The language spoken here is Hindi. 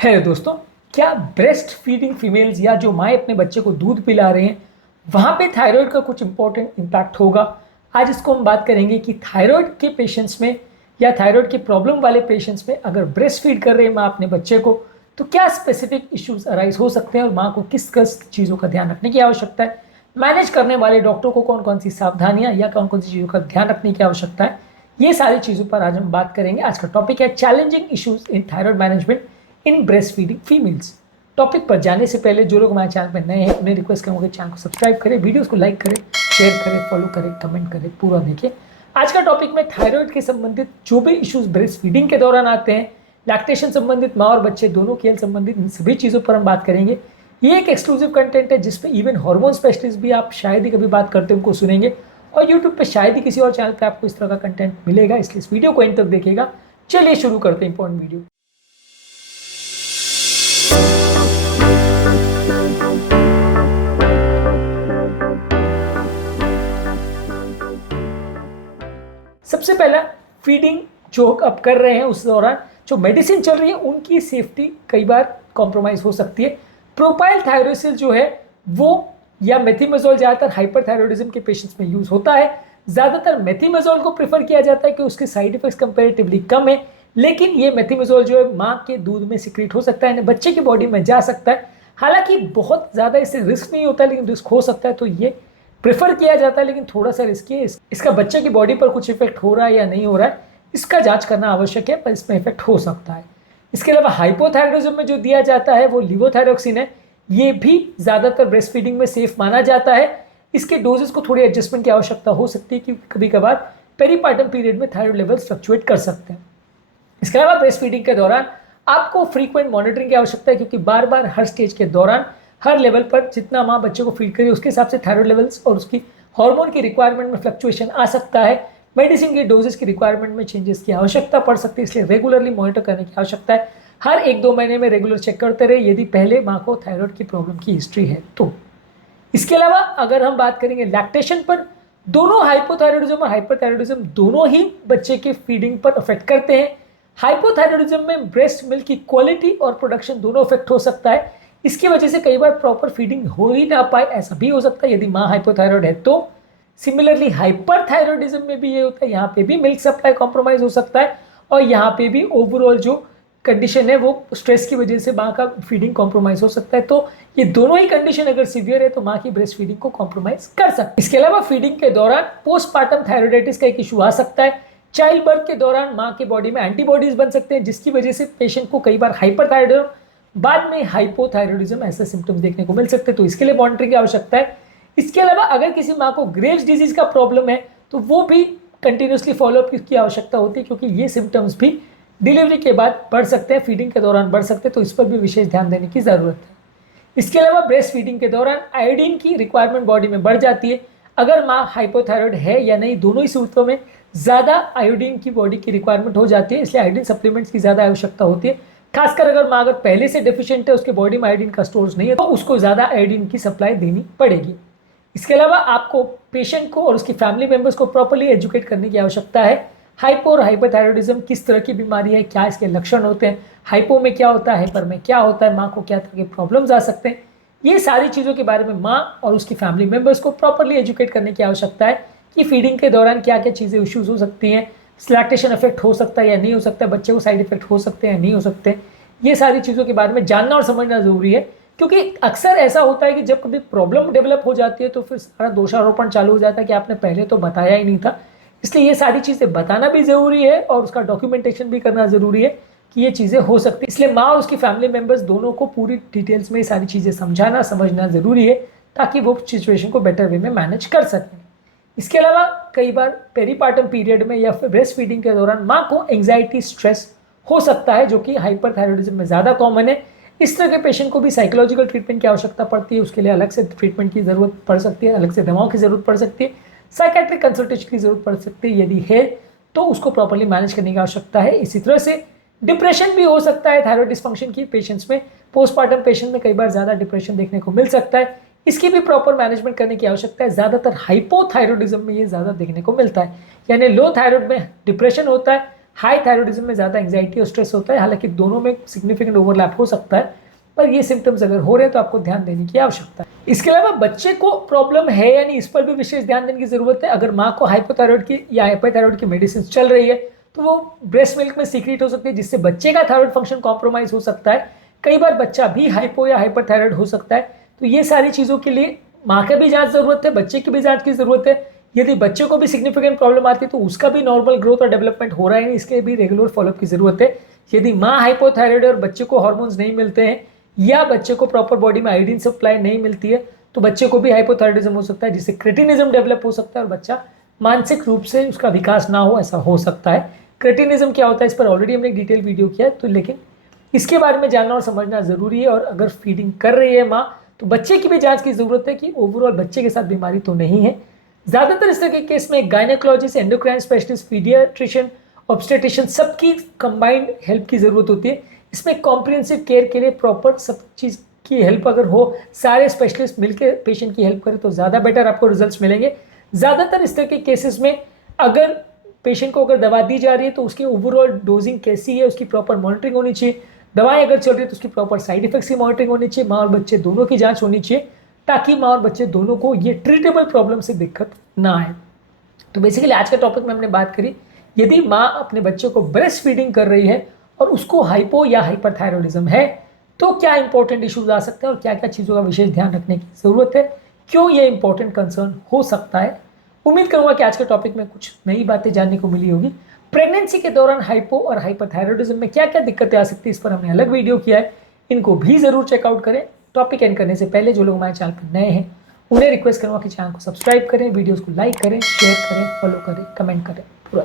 है दोस्तों, क्या ब्रेस्ट फीडिंग फीमेल्स या जो माएँ अपने बच्चे को दूध पिला रहे हैं वहाँ पे थायराइड का कुछ इंपॉर्टेंट इम्पैक्ट होगा। आज इसको हम बात करेंगे कि थायराइड के पेशेंट्स में या थायराइड की प्रॉब्लम वाले पेशेंट्स में अगर ब्रेस्ट फीड कर रहे हैं माँ अपने बच्चे को तो क्या स्पेसिफिक इश्यूज अराइज हो सकते हैं और माँ को किस किस चीज़ों का ध्यान रखने की आवश्यकता है। मैनेज करने वाले डॉक्टर को कौन कौन सी सावधानियां या कौन कौन सी चीज़ों का ध्यान रखने की आवश्यकता है, ये सारी चीज़ों पर आज हम बात करेंगे। आज का टॉपिक है challenging issues in thyroid management in breast feeding females. Topic पर जाने से पहले जो लोग हमारे चैनल पर नए हैं उन्हें रिक्वेस्ट करूँगा चैनल को सब्सक्राइब करें, वीडियोस को लाइक करें, शेयर करें, फॉलो करें, कमेंट करें, पूरा देखिए। आज का टॉपिक में थायराइड के संबंधित जो भी इश्यूज ब्रेस्ट फीडिंग के दौरान आते हैं, लैक्टेशन संबंधित, माँ और बच्चे दोनों खेल संबंधित, इन सभी चीज़ों पर हम बात करेंगे। ये एक एक्सक्लूसिव कंटेंट है जिसपे इवन हार्मोन स्पेशलिस्ट भी आप शायद ही कभी बात करते उनको सुनेंगे और यूट्यूब पे शायद ही किसी और चैनल पे आपको इस तरह का कंटेंट मिलेगा, इसलिए इस वीडियो को एंड तक देखिएगा। चलिए शुरू करते हैं इंपॉर्टेंट वीडियो। सबसे पहला, फीडिंग जो अब कर रहे हैं उस दौरान जो मेडिसिन चल रही है उनकी सेफ्टी कई बार कॉम्प्रोमाइज़ हो सकती है। प्रोपाइल थायरोसिल जो है वो या मेथिमेजोल ज़्यादातर हाइपरथायरॉयडिज्म के पेशेंट्स में यूज़ होता है। ज़्यादातर मेथिमेजोल को प्रेफर किया जाता है कि उसके साइड इफेक्ट्स कंपेरेटिवली कम है, लेकिन ये मेथिमेजोल जो है माँ के दूध में सिक्रीट हो सकता है, बच्चे की बॉडी में जा सकता है। हालांकि बहुत ज़्यादा इससे रिस्क नहीं होता, लेकिन रिस्क हो सकता है, तो ये प्रेफर किया जाता है, लेकिन थोड़ा सा रिस्की है। इसका बच्चे की बॉडी पर कुछ इफेक्ट हो रहा है या नहीं हो रहा है, इसका जांच करना आवश्यक है, पर इसमें इफेक्ट हो सकता है। इसके अलावा हाइपोथायरॉयडिज्म में जो दिया जाता है वो लिवोथायरोक्सिन है। ये भी ज़्यादातर ब्रेस्ट फीडिंग में सेफ माना जाता है। इसके डोजेस को थोड़ी एडजस्टमेंट की आवश्यकता हो सकती है क्योंकि कभी कभार पेरीपार्टम पीरियड में थायराइड लेवल्स फ्लक्चुएट कर सकते हैं। इसके अलावा ब्रेस्ट फीडिंग के दौरान आपको फ्रीक्वेंट मॉनिटरिंग की आवश्यकता है क्योंकि बार बार हर स्टेज के दौरान हर लेवल पर जितना माँ बच्चे को फीड करे उसके हिसाब से थायराइड लेवल्स और उसकी हार्मोन की रिक्वायरमेंट में फ्लक्चुएशन आ सकता है। मेडिसिन की डोजेस की रिक्वायरमेंट में चेंजेस की आवश्यकता पड़ सकती है, इसलिए रेगुलरली मॉनिटर करने की आवश्यकता है। हर 1-2 महीने में रेगुलर चेक करते रहे यदि पहले माँ को थायराइड की प्रॉब्लम की हिस्ट्री है तो। इसके अलावा अगर हम बात करेंगे लैक्टेशन पर, दोनों हाइपोथायरॉयडिज्म और हाइपरथायरॉयडिज्म दोनों ही बच्चे के फीडिंग पर अफेक्ट करते हैं। हाइपोथायरॉयडिज्म में ब्रेस्ट मिल्क की क्वालिटी और प्रोडक्शन दोनों अफेक्ट हो सकता है। इसकी वजह से कई बार प्रॉपर फीडिंग हो ही ना पाए, ऐसा भी हो सकता है यदि माँ हाइपोथायरॉयड है तो। सिमिलरली हाइपरथायरॉयडिज्म में भी ये होता है, यहाँ पे भी मिल्क सप्लाई कॉम्प्रोमाइज हो सकता है और यहाँ पे भी ओवरऑल जो कंडीशन है वो स्ट्रेस की वजह से माँ का फीडिंग कॉम्प्रोमाइज हो सकता है। तो ये दोनों ही कंडीशन अगर सीवियर है तो माँ की ब्रेस्ट फीडिंग को कॉम्प्रोमाइज कर सकते हैं। इसके अलावा फीडिंग के दौरान पोस्टपार्टम थायराइडाइटिस का एक इशू आ सकता है। चाइल्ड बर्थ के दौरान माँ के बॉडी में एंटीबॉडीज बन सकते हैं जिसकी वजह से पेशेंट को कई बार हाइपरथायरॉयडिज्म बाद में हाइपोथायरॉयडिज्म ऐसे सिम्टम्स देखने को मिल सकते हैं, तो इसके लिए मॉनिटरिंग की आवश्यकता है। इसके अलावा अगर किसी माँ को ग्रेव्स डिजीज का प्रॉब्लम है तो वो भी कंटिन्यूसली फॉलोअप की आवश्यकता होती है क्योंकि ये सिम्टम्स भी डिलीवरी के बाद बढ़ सकते हैं, फीडिंग के दौरान बढ़ सकते हैं, तो इस पर भी विशेष ध्यान देने की ज़रूरत है। इसके अलावा ब्रेस्ट फीडिंग के दौरान आयोडीन की रिक्वायरमेंट बॉडी में बढ़ जाती है। अगर माँ हाइपोथायरॉयड है या नहीं, दोनों ही सूरतों में ज़्यादा आयोडीन की बॉडी की रिक्वायरमेंट हो जाती है, इसलिए आयोडीन सप्लीमेंट्स की ज़्यादा आवश्यकता होती है। खासकर अगर माँ अगर पहले से डेफिशिएंट है, उसके बॉडी में आयोडीन का स्टोर्स नहीं है, तो उसको ज़्यादा आयोडीन की सप्लाई देनी पड़ेगी। इसके अलावा आपको पेशेंट को और उसकी फैमिली मेंबर्स को प्रॉपर्ली एजुकेट करने की आवश्यकता है। हाइपो और हाइपोथायरॉयडिज्म किस तरह की बीमारी है, क्या इसके लक्षण होते हैं, हाइपो में क्या होता है, हाइपर में क्या होता है, माँ को क्या तरह के प्रॉब्लम्स आ सकते हैं, ये सारी चीज़ों के बारे में माँ और उसकी फैमिली मेंबर्स को प्रॉपर्ली एजुकेट करने की आवश्यकता है कि फीडिंग के दौरान क्या क्या चीज़ें इश्यूज हो सकती हैं, लैक्टेशन इफेक्ट हो सकता है या नहीं हो सकता है, बच्चे को साइड इफेक्ट हो सकते हैं या नहीं हो सकते। ये सारी चीज़ों के बारे में जानना और समझना ज़रूरी है क्योंकि अक्सर ऐसा होता है कि जब कभी प्रॉब्लम डेवलप हो जाती है तो फिर सारा दोषारोपण चालू हो जाता है कि आपने पहले तो बताया ही नहीं था। इसलिए ये सारी चीज़ें बताना भी ज़रूरी है और उसका डॉक्यूमेंटेशन भी करना ज़रूरी है कि ये चीज़ें हो सकती है। इसलिए माँ और उसकी फैमिली मेम्बर्स दोनों को पूरी डिटेल्स में ये सारी चीज़ें समझाना समझना ज़रूरी है ताकि वो सिचुएशन को बेटर वे में मैनेज कर सकें। इसके अलावा कई बार पेरीपार्टम पीरियड में या फिर ब्रेस्ट फीडिंग के दौरान माँ को एंग्जाइटी स्ट्रेस हो सकता है जो कि हाइपरथायरॉयडिज्म में ज़्यादा कॉमन है। इस तरह के पेशेंट को भी साइकोलॉजिकल ट्रीटमेंट की आवश्यकता पड़ती है, उसके लिए अलग से ट्रीटमेंट की ज़रूरत पड़ सकती है, अलग से दवाओं की ज़रूरत पड़ सकती है, साइकेट्रिक कंसल्टेशन की ज़रूरत पड़ सकती है। यदि है तो उसको प्रॉपर्ली मैनेज करने की आवश्यकता है। इसी तरह से डिप्रेशन भी हो सकता है थायराइड डिस्फंक्शन की पेशेंट्स में। पोस्टपार्टम पेशेंट में कई बार ज़्यादा डिप्रेशन देखने को मिल सकता है, इसकी भी प्रॉपर मैनेजमेंट करने की आवश्यकता है। ज़्यादातर हाइपोथायरॉयडिज्म में ये ज़्यादा देखने को मिलता है, यानी लो थायराइड में डिप्रेशन होता है, हाई थायराइडिज्म में ज़्यादा एंग्जाइटी और स्ट्रेस होता है, हालांकि दोनों में सिग्निफिकेंट ओवरलैप हो सकता है, पर ये सिम्टम्स अगर हो रहे हैं तो आपको ध्यान देने की आवश्यकता है। इसके अलावा बच्चे को प्रॉब्लम है या नहीं, इस पर भी विशेष ध्यान देने की जरूरत है। अगर माँ को हाइपोथायराइड की या हाइपरथायराइड की मेडिसिन चल रही है तो वो ब्रेस्ट मिल्क में सीक्रेट हो सकती है, जिससे बच्चे का थायराइड फंक्शन कॉम्प्रोमाइज हो सकता है। कई बार बच्चा भी हाइपो या हाइपरथायराइड हो सकता है। तो ये सारी चीज़ों के लिए माँ का भी जांच जरूरत है, बच्चे की भी जांच की जरूरत है। यदि बच्चे को भी सिग्निफिकेंट प्रॉब्लम आती है तो उसका भी नॉर्मल ग्रोथ और डेवलपमेंट हो रहा है, इसके भी रेगुलर फॉलोअप की जरूरत है। यदि माँ हाइपोथायराइड और बच्चे को हार्मोन्स नहीं मिलते हैं या बच्चे को प्रॉपर बॉडी में आयोडीन सप्लाई नहीं मिलती है तो बच्चे को भी हाइपोथायराइडिज्म हो सकता है, जिससे क्रेटिनिज्म डेवलप हो सकता है और बच्चा मानसिक रूप से उसका विकास ना हो, ऐसा हो सकता है। क्रेटिनिज्म क्या होता है इस पर ऑलरेडी हमने एक डिटेल वीडियो किया है, तो लेकिन इसके बारे में जानना और समझना जरूरी है। और अगर फीडिंग कर रही है माँ तो बच्चे की भी जांच की जरूरत है कि ओवरऑल बच्चे के साथ बीमारी तो नहीं है। ज्यादातर इस तरह के केस में gynaecologist, endocrine specialist, paediatrician, obstetrician सबकी कंबाइंड हेल्प की जरूरत होती है। इसमें कॉम्प्रिहेंसिव केयर के लिए प्रॉपर सब चीज़ की हेल्प अगर हो, सारे स्पेशलिस्ट मिलकर पेशेंट की हेल्प करें तो ज़्यादा बेटर आपको रिजल्ट्स मिलेंगे। ज़्यादातर इस तरह के केसेस में अगर पेशेंट को अगर दवा दी जा रही है तो उसकी ओवरऑल डोजिंग कैसी है, उसकी प्रॉपर मॉनिटरिंग होनी चाहिए। दवाएं अगर चल रही है तो उसकी प्रॉपर साइड इफेक्ट्स की मॉनिटरिंग होनी चाहिए। माँ और बच्चे दोनों की जांच होनी चाहिए ताकि माँ और बच्चे दोनों को ये ट्रीटेबल प्रॉब्लम से दिक्कत ना आए। तो बेसिकली आज के टॉपिक में हमने बात करी, यदि माँ अपने बच्चे को ब्रेस्ट फीडिंग कर रही है और उसको हाइपो या हाइपरथायरॉयडिज्म है तो क्या इंपॉर्टेंट इश्यूज आ सकते हैं और क्या क्या चीज़ों का विशेष ध्यान रखने की ज़रूरत है, क्यों ये इंपॉर्टेंट कंसर्न हो सकता है। उम्मीद करूंगा कि आज के टॉपिक में कुछ नई बातें जानने को मिली होगी। प्रेगनेंसी के दौरान हाइपो और हाइपरथायरॉयडिज्म में क्या क्या दिक्कतें आ सकती है इस पर हमने अलग वीडियो किया है, इनको भी ज़रूर चेकआउट करें। टॉपिक एंड करने से पहले जो लोग हमारे चैनल पर नए हैं उन्हें रिक्वेस्ट करूँगा कि चैनल को सब्सक्राइब करें, वीडियोज़ को लाइक करें, शेयर करें, फॉलो करें, कमेंट करें पूरा।